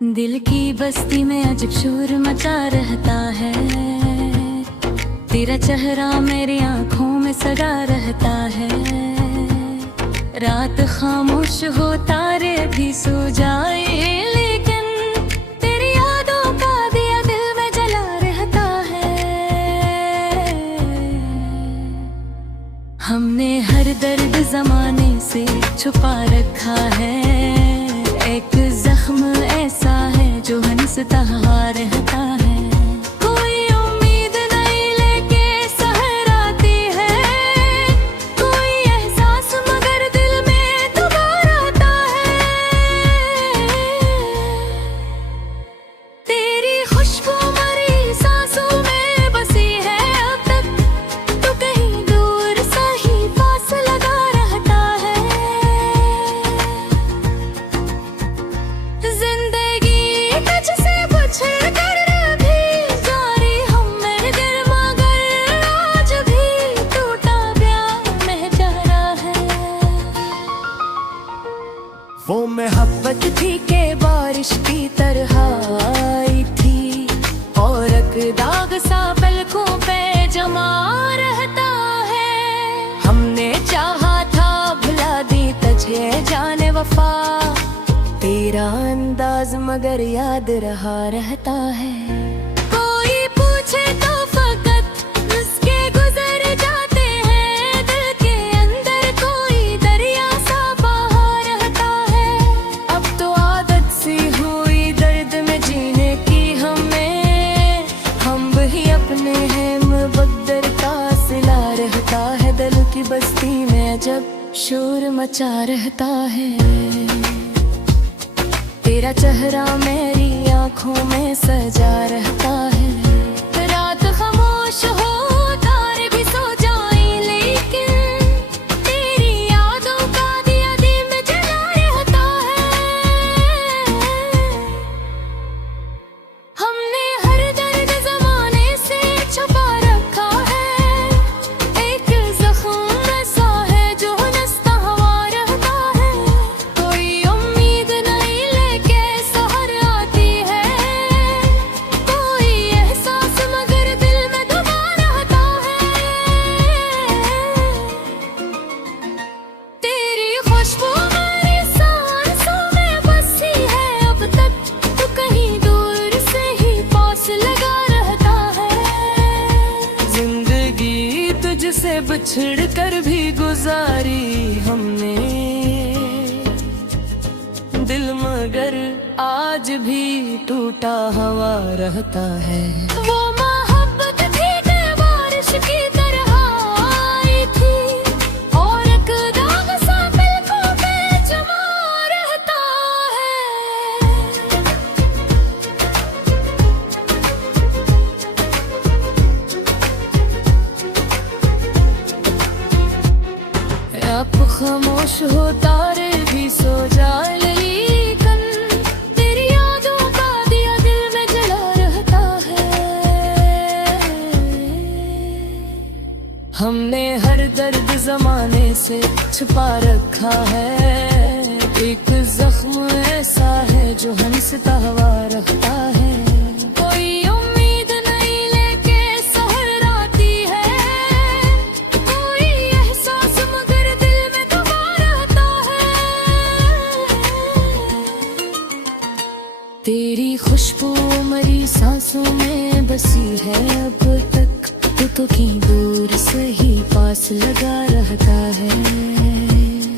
दिल की बस्ती में अजब शोर मचा रहता है। तेरा चेहरा मेरी आंखों में सजा रहता है। रात खामोश हो, तारे भी सो जाए, लेकिन तेरी यादों का दिया दिल में जला रहता है। हमने हर दर्द जमाने से छुपा रखा है। एक जख्म ऐसा है जो हंसता रहता है। कोई उम्मीद नहीं लेके सहर आती है। कोई एहसास मगर दिल में दोबारा आता है। तेरी खुशबू मरी सांसों में बसी है अब तक। तू कहीं दूर सा ही पास लगा रहता है। जिंदगी तुझसे पूछकर भी जारी हम मेरे दिल मगर आज भी टूटा प्यार में प्यारा है। वो मोहब्बत थी के बारिश की तरह आई थी, और एक दाग सा पलकों पे जमा रहता है। हमने चाहा था भुला दी तुझे जाने वफा, तेरा अंदाज मगर याद रहा रहता है। कोई पूछे तो फकत उसके गुजर जाते हैं। दिल के अंदर कोई दरिया सा बहा रहता है। अब तो आदत सी हुई दर्द में जीने की हमें। हम भी अपने हैं मुकद्दर का सिला रहता है। दिल की बस्ती में जब शोर मचा रहता है। तेरा चेहरा मेरी आंखों में सजा रहता है। रात खामोश हो, तारे भी सो जाएं, लेकिन तेरी यादों का दिया दिल में जला रहता है। हमने हर दर्द जमाने से छुपा रखा है। एक जख्म ऐसा है जो हंसता हुआ रहता है। कोई उम्मीद नहीं लेके सहर आती है। कोई एहसास मगर दिल में दोबारा आता है। तेरी खुशबू मेरी सांसों में बसी है अब तक। तू कहीं दूर से ही पास लगा रहता है। जिंदगी तुझसे बिछड़ कर भी गुजारी हमने, दिल मगर आज भी टूटा हुआ रहता है। वो मोहब्बत थी के बारिश की तरह आई थी, और एक दाग सा पलकों पे जमा रहता है। अब खामोश हो, तारे भी सो जाए, लेकिन तेरी यादों का दिया दिल में जला रहता है। हमने हर दर्द जमाने से छुपा रखा है। एक जख्म ऐसा है जो हंसता हुआ रहता है। कोई उम्मीद नहीं लेके सहर आती है। कोई एहसास मगर दिल में दोबारा आता है। तेरी खुशबू मरी सांसों में बसी है अब तक। तू तो कहीं दूर से ही पास लगा रहता है।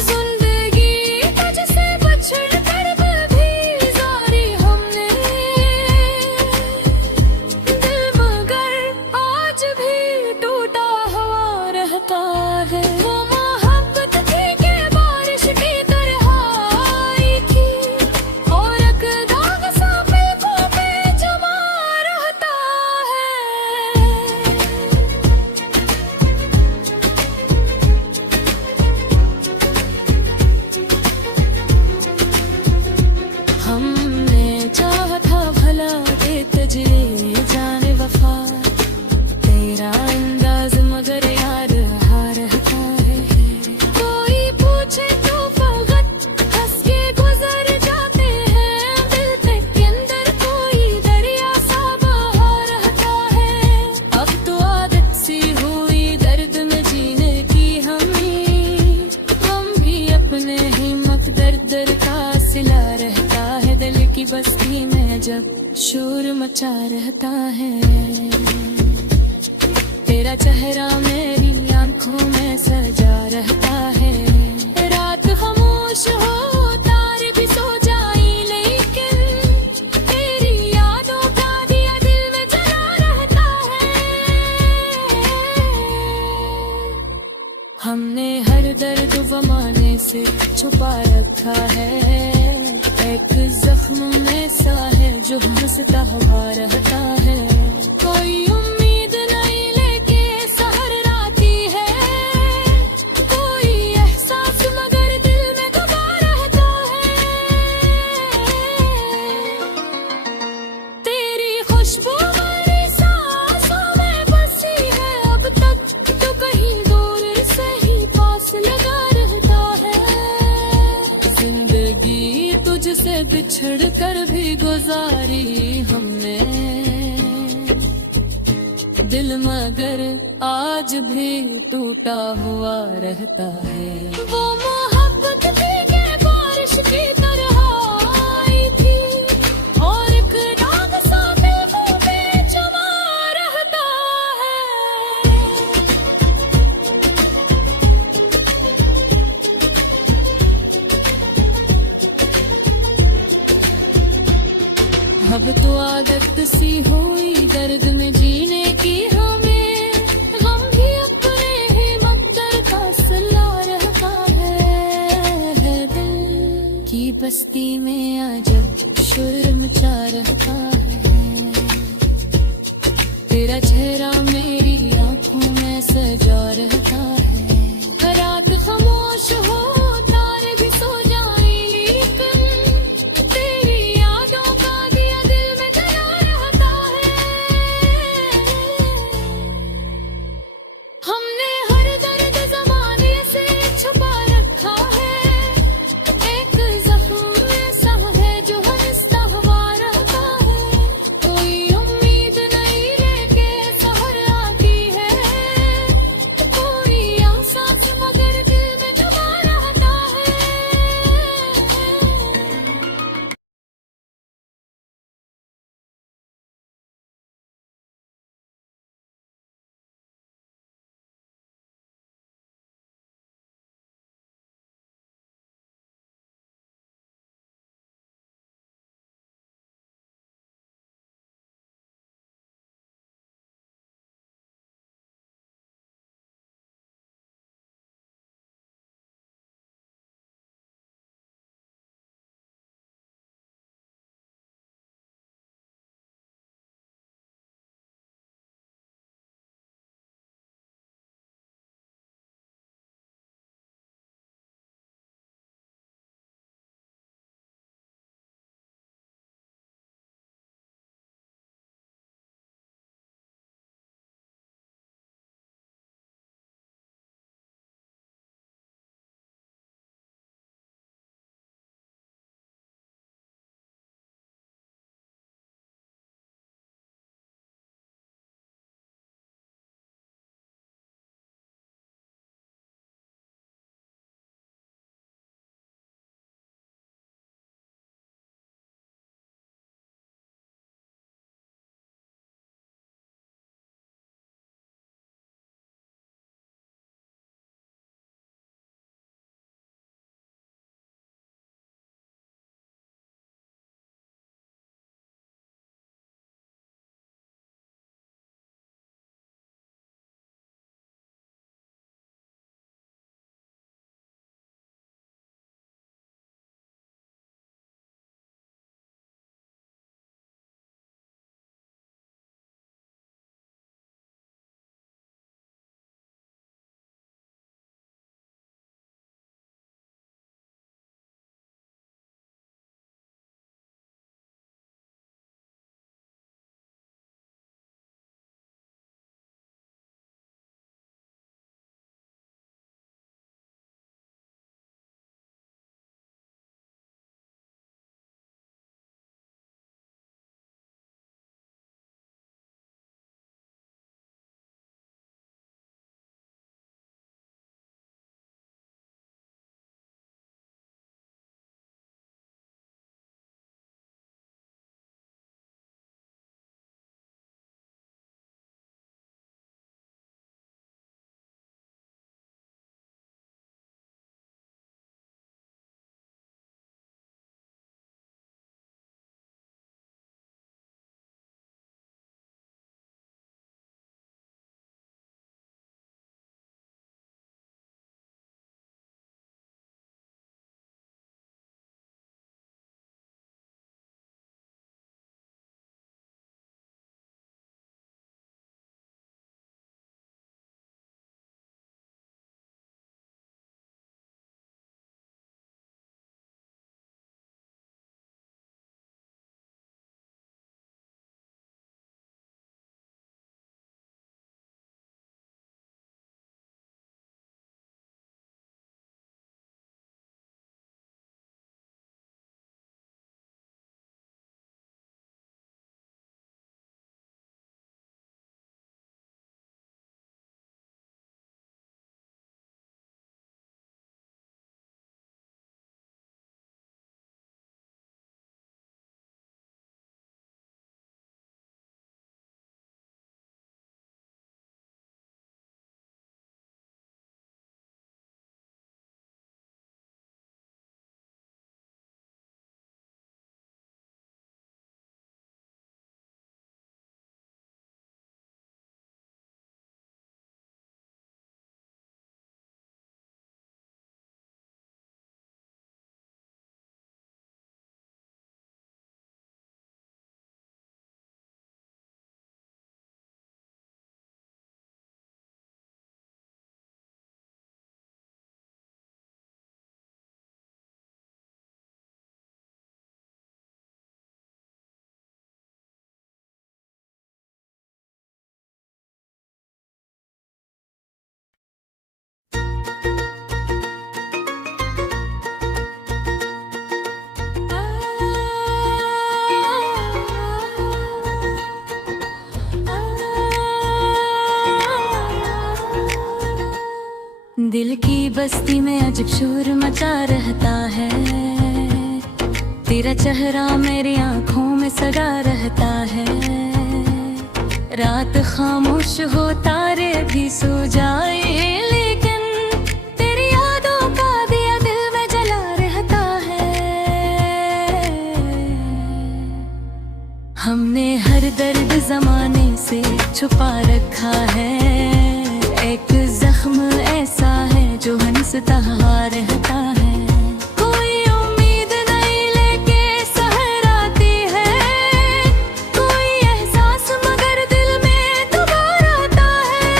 जिंदगी तुझसे बिछड़ कर भी जारी हमने, दिल मगर आज भी टूटा हुआ रहता है। वो मोहब्बत थी के बारिश की तरह आई थी, और एक दाग सा पलकों पे जमा रहता है। की बस्ती में जब शोर मचा रहता है, तेरा चेहरा मेरी आंखों में सजा रहता है। रात खामोश हो तारे भी सो जाए, लेकिन तेरी यादों का दिया दिल में जला रहता है। हमने हर दर्द ज़माने से छुपा रखा है, एक जख्म में सा है जो हंसता हुआ रहता है। कोई उम्मीद नहीं लेके सहर आती है, कोई एहसास मगर दिल में दबा रहता है। तेरी खुशबू हमारी सांसों में बसी है अब तक, तो कहीं दूर से ही पास लगा रहता है। जिंदगी तुझसे बिछड़ कर भी गुजारी हमने, दिल मगर आज भी टूटा हुआ रहता है। वो मोहब्बत थी कि बारिश की तरह आई थी, और एक दाग सा दिल पे जमा रहता है। अब तो आदत सी हुई दर्द में जीने की हमें, हम भी अपने ही मकदर का सला रहता है। दिल की बस्ती में अजब शोर मचा रहता है, तेरा चेहरा मेरी आंखों में सजा रहता है। रात खामोश हो तारे भी सो जाए, लेकिन तेरी यादों का दिया दिल में जला रहता है। हमने हर दर्द ज़माने से छुपा रखा है, एक जख्म ऐसा है जो हंसता हुआ रहता है। कोई उम्मीद नहीं लेके सहर आती है, बस्ती में अजब शोर मचा रहता है। तेरा चेहरा मेरी आंखों में सजा रहता है। रात खामोश हो तारे भी सो जाए, लेकिन तेरी यादों का दिया दिल में जला रहता है। हमने हर दर्द जमाने से छुपा रखा है। एक जख्म ऐसा है जो हंसता रहता है। कोई उम्मीद नहीं लेके सहर आती है। कोई एहसास मगर दिल में दोबारा आता है।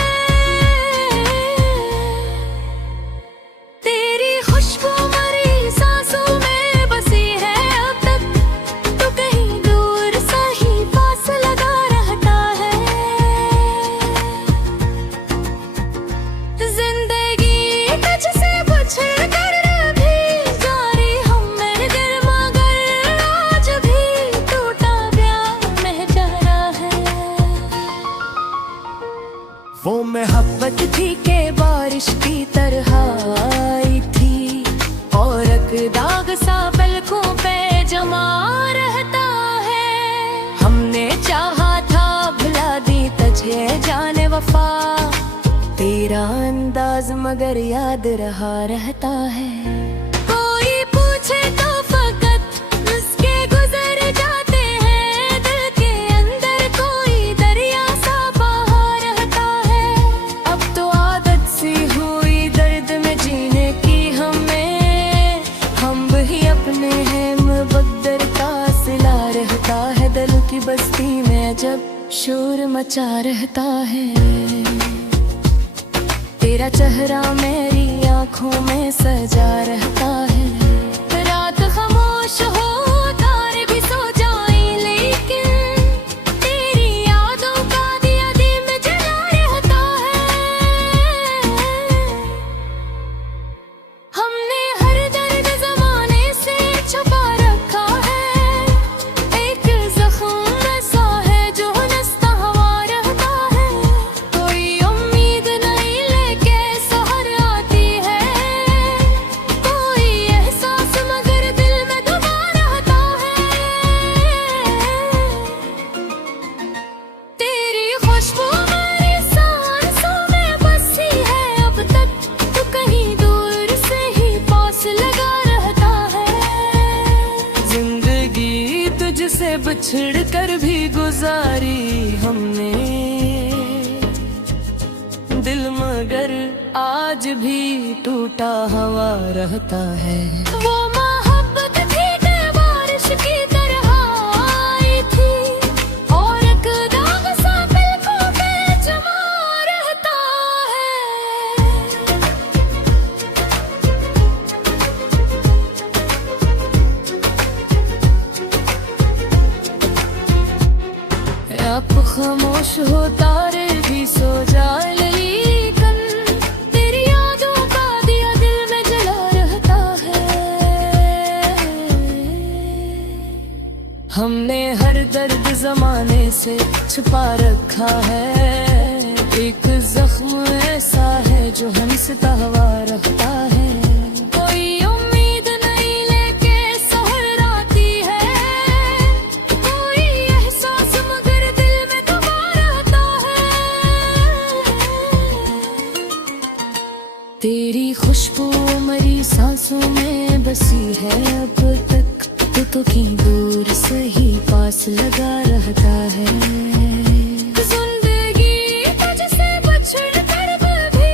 तेरी खुशबू मरी सांसों में बसी है अब तक। तो कहीं दूर सा ही पास लगा रहता है। जिंदगी तुझसे बिछड़ कर भी जारी हम मेरे दिल, मगर आज भी टूटा प्यार में जा रहा है। वो मोहब्बत थी के बारिश की तरह आई थी, और एक दाग सा पलकों पे जमा रहता है। हमने चाहा था भुला दी तुझे जाने वफा, तेरा अंदाज मगर याद रहा रहता है। कोई पूछे तो फकत उसके गुजर जाते हैं। दिल के अंदर कोई दरिया सा बहा रहता है। अब तो आदत सी हुई दर्द में जीने की हमें। हम भी अपने हैं मुकद्दर का सिला रहता है। दिल की बस्ती में जब शोर मचा रहता है। तेरा चेहरा मेरी आंखों में सजा रहता है। रात खामोश हो तारे भी सो जाएं, लेकिन तेरी यादों का दिया दिल में जला रहता है। हमने हर दर्द जमाने से छुपा रखा है। एक जख्म ऐसा है जो हंसता हुआ रहता है। कोई उम्मीद नहीं लेके सहर आती है। कोई एहसास मगर दिल में दोबारा आता है। तेरी खुशबू मेरी सांसों में बसी है अब तक। तो कहीं दूर से ही पास लगा रहता है। जिंदगी तुझसे बिछड़ कर भी गुजारी हमने दिल, मगर आज भी टूटा हुआ रहता है। वो मोहब्बत थी के बारिश की तरह आई थी, और एक दाग सा पलकों पे जमा रहता है। आप खामोश हो तारे भी सो जाए, लेकिन तेरी यादों का दिया दिल में जला रहता है। हमने हर दर्द जमाने से छुपा रखा है। एक जख्म ऐसा है जो हंसता हुआ रहता है। कोई उम्मीद नहीं लेके सहर आती है। कोई एहसास मगर दिल में दोबारा आता है। तेरी खुशबू मरी सांसों में बसी है अब तक। तो कहीं दूर से ही पास लगा रहता है। जिंदगी तुझसे बिछड़ कर भी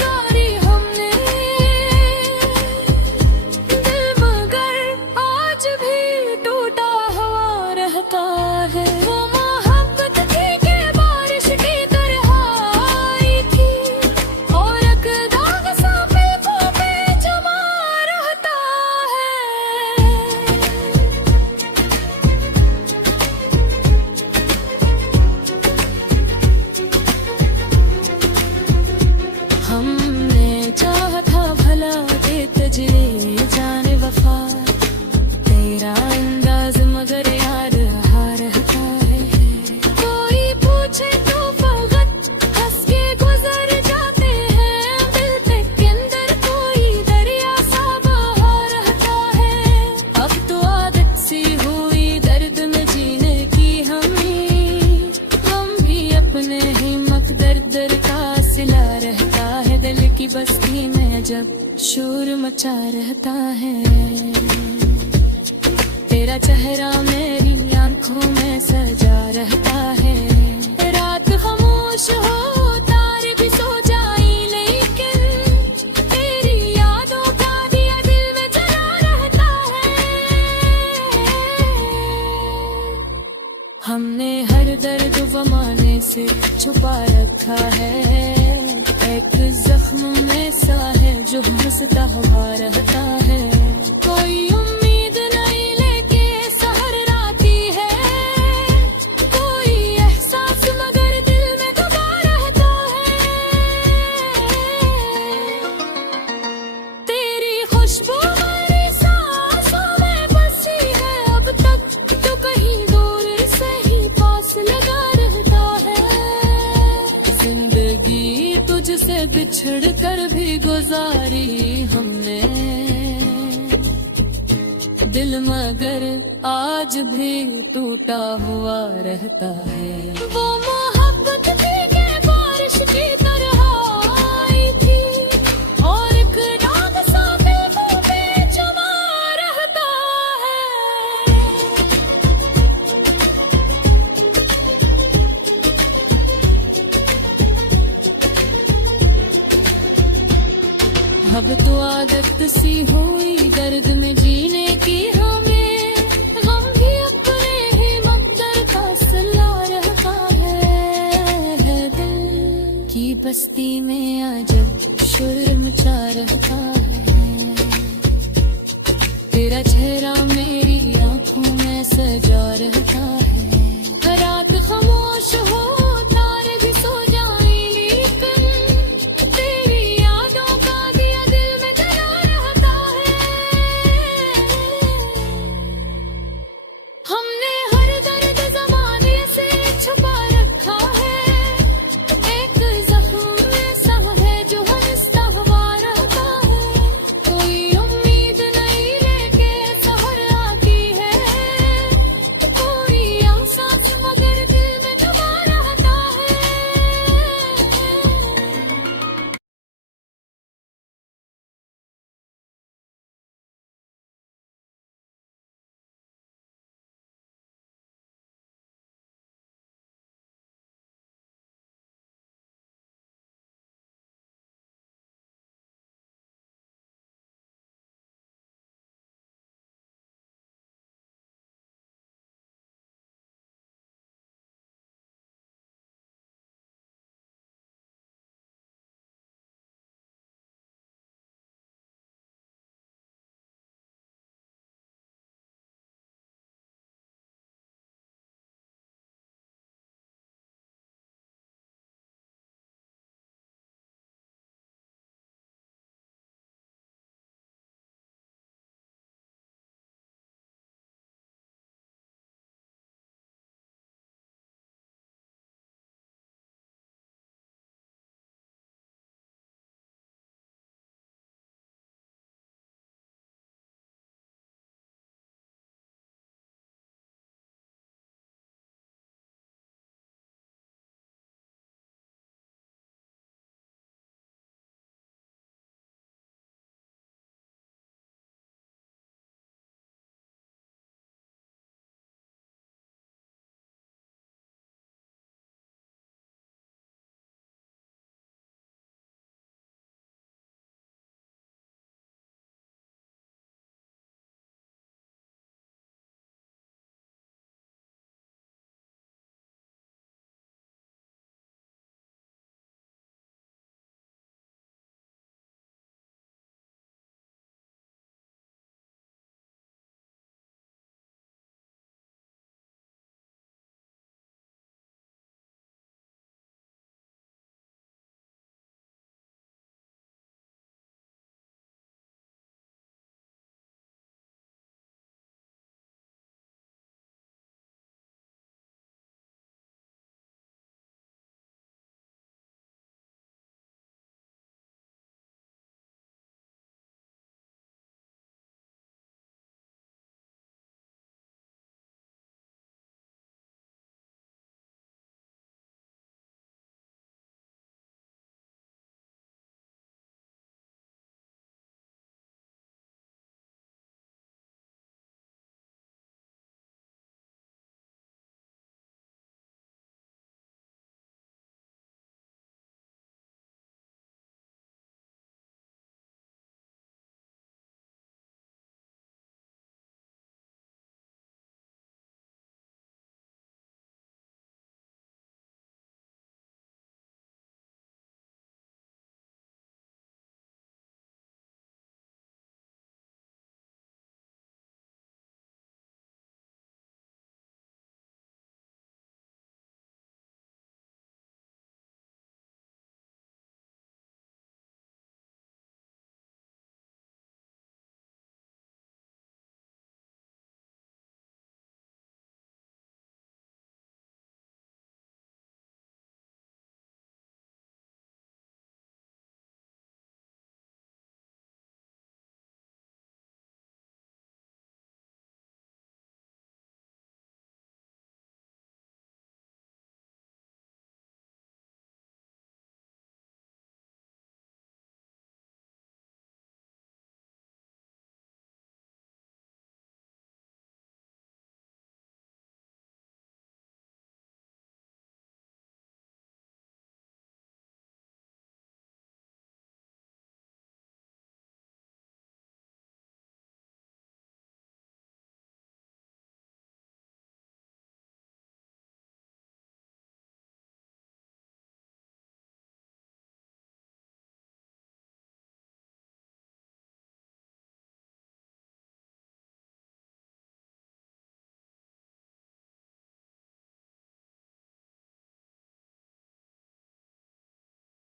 जारी हमने दिल, मगर आज भी टूटा हुआ रहता है। वो मोहब्बत थी के बारिश की तरह आई थी, और एक दाग सा पलकों पे जमा रहता है। शोर मचा रहता है। तेरा चेहरा मेरी आंखों में सजा रहता है। रात खामोश हो तारे भी सो जाए, लेकिन तेरी यादों का दिया दिल में जला रहता है। हमने हर दर्द ज़माने से छुपा रखा है। एक जख्म में सा है जो हंसता हुआ रहता है। कोई उम्मीद नहीं लेके सहर राती है, कोई एहसास मगर दिल में दबा रहता है। तेरी खुशबू हमारी सांसों में बसी है अब तक, तो कहीं दूर से ही पास लगा रहता है। जिंदगी तुझसे बिछड़ कर भी गुजारी हमने, दिल मगर आज भी टूटा हुआ रहता है। वो मोहब्बत थी कि बारिश की तरह आई थी, और एक राग सा दिल पे जमा रहता है। अब तो आदत सी हुई दर्द में जीने की हमें, गम भी अपने ही मकदर का सला रहता है। दिल की बस्ती में अजब शोर मचा रहता है। तेरा चेहरा मेरी आंखों में सजा रहता है।